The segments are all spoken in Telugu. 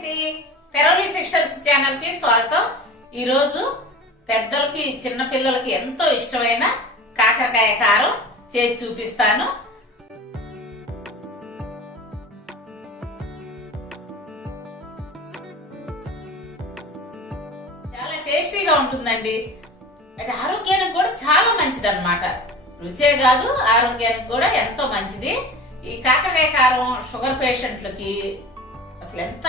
అండి, తెరవలి సెక్షన్స్ ఛానల్ కి స్వాగతం. ఈ రోజు పెద్దలకి చిన్న పిల్లలకి ఎంతో ఇష్టమైన కాకరకాయ కారం చేసి చూపిస్తాను. చాలా టేస్టీగా ఉంటుందండి. అది ఆరోగ్యానికి కూడా చాలా మంచిది అన్నమాట. రుచే కాదు, ఆరోగ్యానికి కూడా ఎంతో మంచిది. ఈ కాకరకాయ కారం షుగర్ పేషెంట్లకి అసలు ఎంత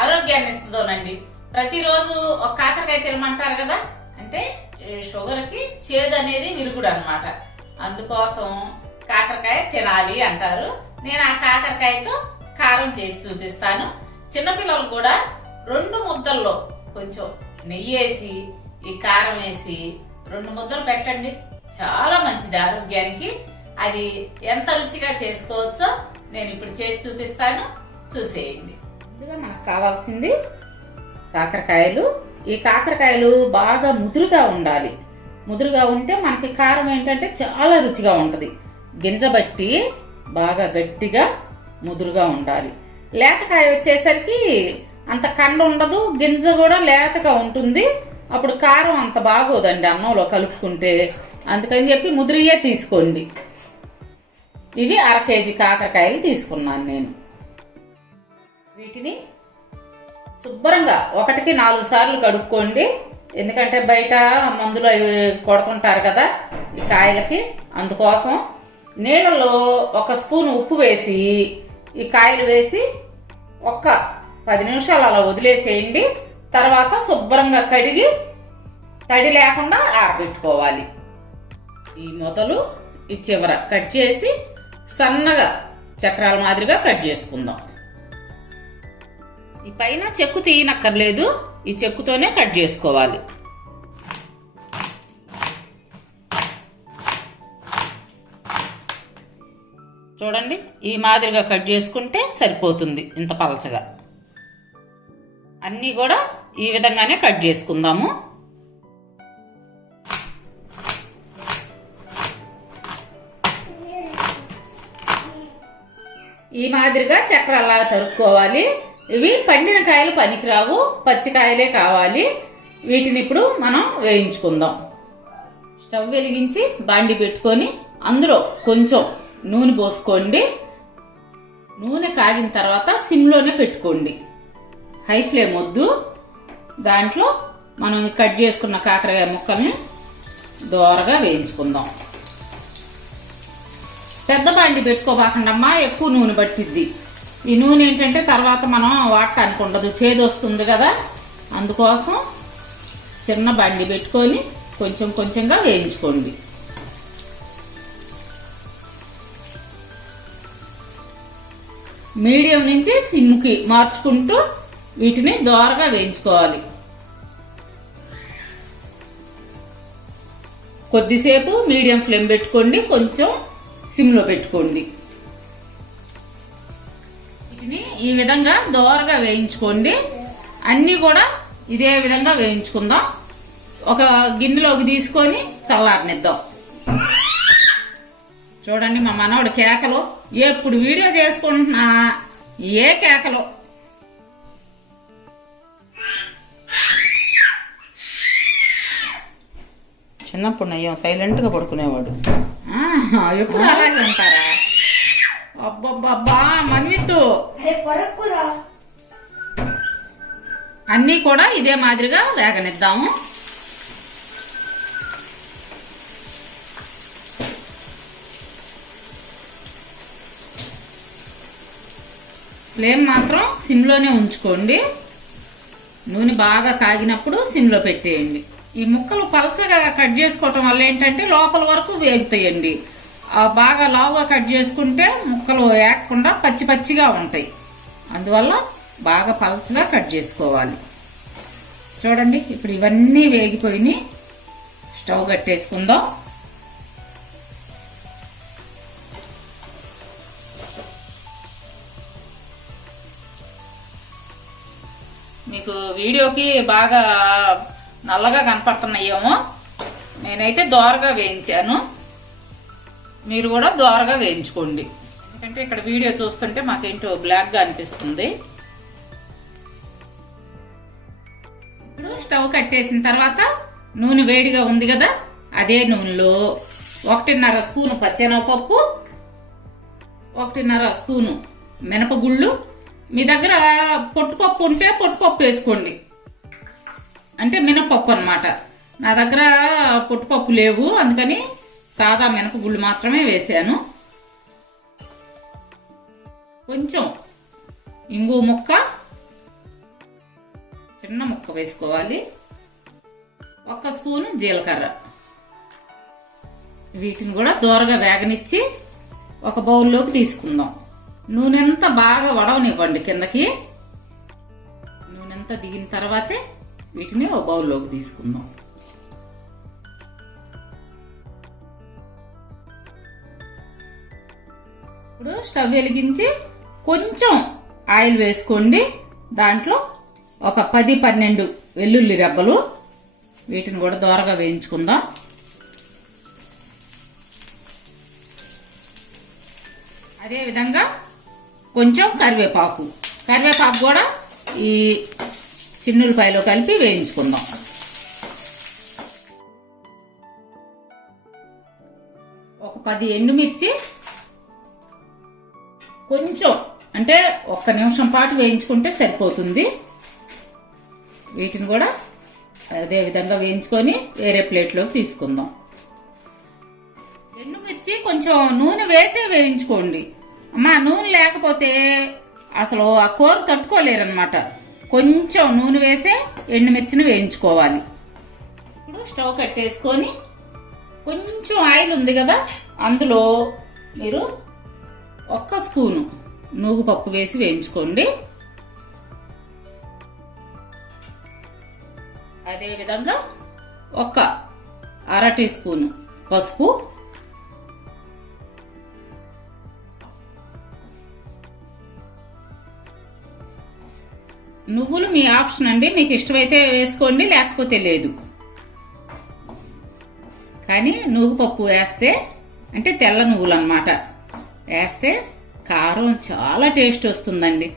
ఆరోగ్యాన్ని ఇస్తుందోనండి. ప్రతిరోజు ఒక కాకరకాయ తినమంటారు కదా, అంటే షుగర్ కి చేదు అనేది విరుగుడు అన్నమాట. అందుకోసం కాకరకాయ తినాలి అంటారు. నేను ఆ కాకరకాయతో కారం చేసి చూపిస్తాను. చిన్నపిల్లలు కూడా 2 ముద్దల్లో కొంచెం నెయ్యి వేసి ఈ కారం వేసి 2 ముద్దలు పెట్టండి. చాలా మంచిది ఆరోగ్యానికి. అది ఎంత రుచిగా చేసుకోవచ్చో నేను ఇప్పుడు చేసి చూపిస్తాను, చూసేయండి. ముందుగా మనకు కావాల్సింది కాకరకాయలు. ఈ కాకరకాయలు బాగా ముదురుగా ఉండాలి. ముదురుగా ఉంటే మనకి కారం ఏంటంటే చాలా రుచిగా ఉంటది. గింజ బట్టి బాగా గట్టిగా ముదురుగా ఉండాలి. లేతకాయ వచ్చేసరికి అంత కండ ఉండదు, గింజ కూడా లేతగా ఉంటుంది. అప్పుడు కారం అంత బాగోదండి అన్నంలో కలుపుకుంటే. అందుకని చెప్పి ముదురియే తీసుకోండి. ఇవి 1/2 కేజీ కాకరకాయలు తీసుకున్నాను నేను. వీటిని శుభ్రంగా 1కి 4 సార్లు కడుక్కోండి. ఎందుకంటే బయట మందులు అవి కొడుతుంటారు కదా ఈ కాయలకి. అందుకోసం నీళ్ళలో 1 స్పూన్ ఉప్పు వేసి ఈ కాయలు వేసి 10 నిమిషాలు అలా వదిలేసేయండి. తర్వాత శుభ్రంగా కడిగి తడి లేకుండా ఆరబెట్టుకోవాలి. ఈ మొదలు ఈ చివర కట్ చేసి సన్నగా చక్రాల మాదిరిగా కట్ చేసుకుందాం. ఈ పైన చెక్కు తీయనక్కర్లేదు, ఈ చెక్కుతోనే కట్ చేసుకోవాలి. చూడండి, ఈ మాదిరిగా కట్ చేసుకుంటే సరిపోతుంది. ఇంత పలచగా అన్నీ కూడా ఈ విధంగానే కట్ చేసుకుందాము. ఈ మాదిరిగా చక్రాలా తరుక్కోవాలి. ఇవి పండిన కాయలు పనికిరావు, పచ్చికాయలే కావాలి. వీటిని ఇప్పుడు మనం వేయించుకుందాం. స్టవ్ వెలిగించి బాండి పెట్టుకొని అందులో కొంచెం నూనె పోసుకోండి. నూనె కాగిన తర్వాత సిమ్లోనే పెట్టుకోండి, హై ఫ్లేమ్ వద్దు. దాంట్లో మనం కట్ చేసుకున్న కాకరకాయ ముక్కల్ని దోరగా వేయించుకుందాం. పెద్ద బాండి పెట్టుకోబాకండమ్మా, ఎక్కువ నూనె పట్టిద్ది. ఈ నూనె ఏంటంటే తర్వాత మనం వాడటానికి ఉండదు, చేదు వస్తుంది కదా. అందుకోసం చిన్న బాండి పెట్టుకొని కొంచెం కొంచెంగా వేయించుకోండి. మీడియం నుంచి సిమ్కి మార్చుకుంటూ వీటిని దోరగా వేయించుకోవాలి. కొద్దిసేపు మీడియం ఫ్లేమ్ పెట్టుకోండి, కొంచెం సిమ్లో పెట్టుకోండి. వీటిని ఈ విధంగా దోరగా వేయించుకోండి. అన్నీ కూడా ఇదే విధంగా వేయించుకుందాం. ఒక గిన్నెలోకి తీసుకొని చల్లారనిద్దాం. చూడండి, మా మనవడు కేకలు. ఎప్పుడు వీడియో చేసుకుంటున్నా ఏ కేకలు. చిన్నప్పుడు నయ్యం సైలెంట్ గా పడుకునేవాడు. ఎప్పుడు అలాగే ఉంటారా? అబ్బబ్బబ్బా మన్విత్తు. అన్నీ కూడా ఇదే మాదిరిగా వేగనిద్దాము. ఫ్లేమ్ మాత్రం సిమ్లోనే ఉంచుకోండి. నూనె బాగా కాగినప్పుడు సిమ్లో పెట్టేయండి. ఈ ముక్కలు పలచగా కట్ చేసుకోవటం వల్ల ఏంటంటే లోపల వరకు వేగుతాయండి. బాగా లావుగా కట్ చేసుకుంటే ముక్కలు వేగకుండా పచ్చి పచ్చిగా ఉంటాయి. అందువల్ల బాగా పలచగా కట్ చేసుకోవాలి. చూడండి, ఇప్పుడు ఇవన్నీ వేగిపోయి స్టవ్ కట్టేసుకుందాం. మీకు వీడియోకి బాగా నల్లగా కనపడుతున్నాయేమో, నేనైతే దోరగా వేయించాను. మీరు కూడా దోరగా వేయించుకోండి. ఎందుకంటే ఇక్కడ వీడియో చూస్తుంటే మాకేంటో బ్లాక్ గా అనిపిస్తుంది. ఇప్పుడు స్టవ్ కట్టేసిన తర్వాత నూనె వేడిగా ఉంది కదా, అదే నూనెలో 1.5 స్పూను పచ్చెనగపప్పు, 1.5 స్పూను మినపగుళ్ళు, మీ దగ్గర పొట్టుపప్పు ఉంటే పొట్టుపప్పు వేసుకోండి, అంటే మినపప్పు అన్నమాట. నా దగ్గర పొట్టుపప్పు లేవు, అందుకని సాదా మినపగుళ్ళు మాత్రమే వేసాను. కొంచెం ఇంగు ముక్క, చిన్న ముక్క వేసుకోవాలి, 1 స్పూను జీలకర్ర. వీటిని కూడా దోరగా వేగనిచ్చి ఒక బౌల్లోకి తీసుకుందాం. నూనెంతా బాగా వడవనివ్వండి కిందకి. నూనెంతా దిగిన తర్వాతే వీటిని ఒక బౌల్లోకి తీసుకుందాం. ఇప్పుడు స్టవ్ వెలిగించి కొంచెం ఆయిల్ వేసుకోండి. దాంట్లో ఒక 10-12 వెల్లుల్లి రెబ్బలు, వీటిని కూడా దోరగా వేయించుకుందాం. అదే విధంగా కొంచెం కరివేపాకు కూడా ఈ చిన్నులపాయలో కలిపి వేయించుకుందాం. ఒక 10 ఎండుమిర్చి కొంచెం, అంటే 1 నిమిషం పాటు వేయించుకుంటే సరిపోతుంది. వీటిని కూడా అదే విధంగా వేయించుకొని వేరే ప్లేట్లోకి తీసుకుందాం. ఎండుమిర్చి కొంచెం నూనె వేసే వేయించుకోండి అమ్మా, నూనె లేకపోతే అసలు ఆ కూర తట్టుకోలేరన్నమాట. కొంచెం నూనె వేసే ఎండుమిర్చిని వేయించుకోవాలి. ఇప్పుడు స్టవ్ కట్టేసుకొని కొంచెం ఆయిల్ ఉంది కదా, అందులో మీరు 1 స్పూను నూగుపప్పు వేసి వేయించుకోండి. అదేవిధంగా 1/2 టీ స్పూను పసుపు, నువ్వులు మీ ఆప్షన్ అండి, మీకు ఇష్టమైతే వేసుకోండి, లేకపోతే లేదు. కానీ నూగుపప్పు వేస్తే, అంటే తెల్ల నువ్వులు అన్నమాట, వేస్తే కారం చాలా టేస్ట్ వస్తుందండి.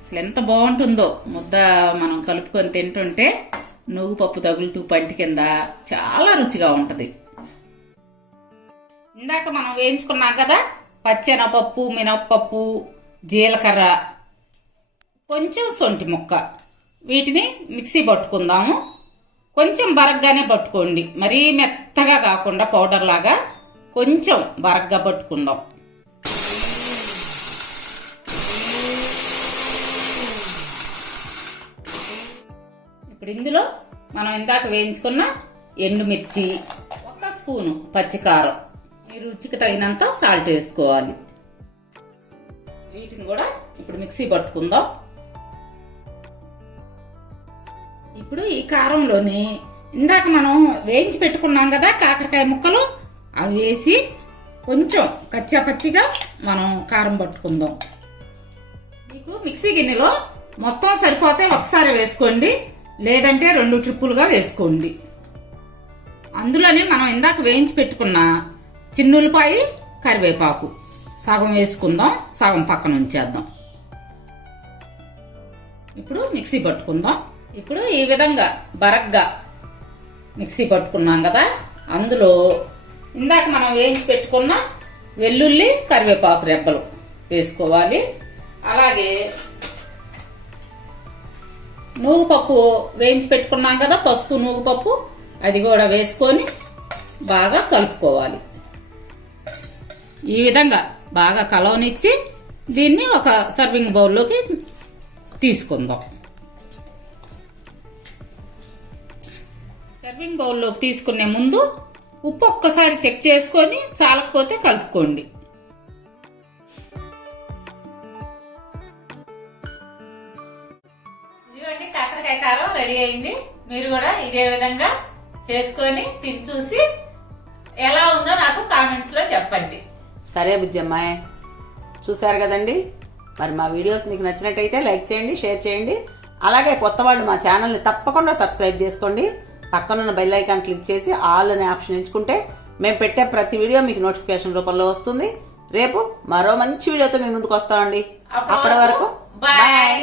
అసలు ఎంత బాగుంటుందో ముద్ద మనం కలుపుకొని తింటుంటే, నూగుపప్పు తగులుతూ పంటి కింద చాలా రుచిగా ఉంటది. ఇందాక మనం వేయించుకున్నాం కదా పచ్చెనపప్పు, మినపప్పు, జీలకర్ర, కొంచెం సొంటి ముక్క, వీటిని మిక్సీ పట్టుకుందాము. కొంచెం బరగ్గానే పట్టుకోండి, మరీ మెత్తగా కాకుండా పౌడర్ లాగా కొంచెం బరగ్గా పట్టుకుందాం. ఇప్పుడు ఇందులో మనం ఇందాక వేయించుకున్న ఎండుమిర్చి, 1 స్పూను పచ్చికారం, ఈ రుచికి తగినంత సాల్ట్ వేసుకోవాలి. వీటిని కూడా ఇప్పుడు మిక్సీ పట్టుకుందాం. ఇప్పుడు ఈ కారంలోని ఇందాక మనం వేయించి పెట్టుకున్నాం కదా కాకరకాయ ముక్కలు, అవి వేసి కొంచెం కచ్చా పచ్చిగా మనం కారం పట్టుకుందాం. మీకు మిక్సీ గిన్నెలో మొత్తం సరిపోతే ఒకసారి వేసుకోండి, లేదంటే 2 ట్రిప్పులుగా వేసుకోండి. అందులోనే మనం ఇందాక వేయించి పెట్టుకున్న చిన్నులపాయ, కరివేపాకు సగం వేసుకుందాం, సగం పక్కన ఉంచేద్దాం. ఇప్పుడు మిక్సీ పట్టుకుందాం. ఇప్పుడు ఈ విధంగా బరగ్గా మిక్సీ పట్టుకున్నాం కదా, అందులో ఇందాక మనం వేయించి పెట్టుకున్న వెల్లుల్లి, కరివేపాకు రెబ్బలు వేసుకోవాలి. అలాగే నూగుపప్పు వేయించి పెట్టుకున్నాం కదా, పసుపు నూగుపప్పు, అది కూడా వేసుకొని బాగా కలుపుకోవాలి. ఈ విధంగా బాగా కలవనిచ్చి దీన్ని ఒక సర్వింగ్ బౌల్లోకి తీసుకుందాం. సర్వింగ్ బౌల్లోకి తీసుకునే ముందు ఉప్పు ఒక్కసారి చెక్ చేసుకొని చాలకపోతే కలుపుకోండి. ఇదిగోండి కాకరకాయ కారం రెడీ అయింది. మీరు కూడా ఇదే విధంగా చేసుకొని తిని చూసి ఎలా ఉందో నాకు కామెంట్స్ లో చెప్పండి. సరే బుజ్జమ్మాయ్, చూసారు కదండి. మరి మా వీడియోస్ మీకు నచ్చినట్టయితే లైక్ చేయండి, షేర్ చేయండి. అలాగే కొత్త వాళ్ళు మా ఛానల్ని తప్పకుండా సబ్స్క్రైబ్ చేసుకోండి. పక్కనున్న బెల్ ఐకాన్ క్లిక్ చేసి ఆల్ అనే ఆప్షన్ ఎంచుకుంటే మేము పెట్టే ప్రతి వీడియో మీకు నోటిఫికేషన్ రూపంలో వస్తుంది. రేపు మరో మంచి వీడియోతో మీ ముందుకు వస్తామండి. అప్పటి వరకు బాయ్.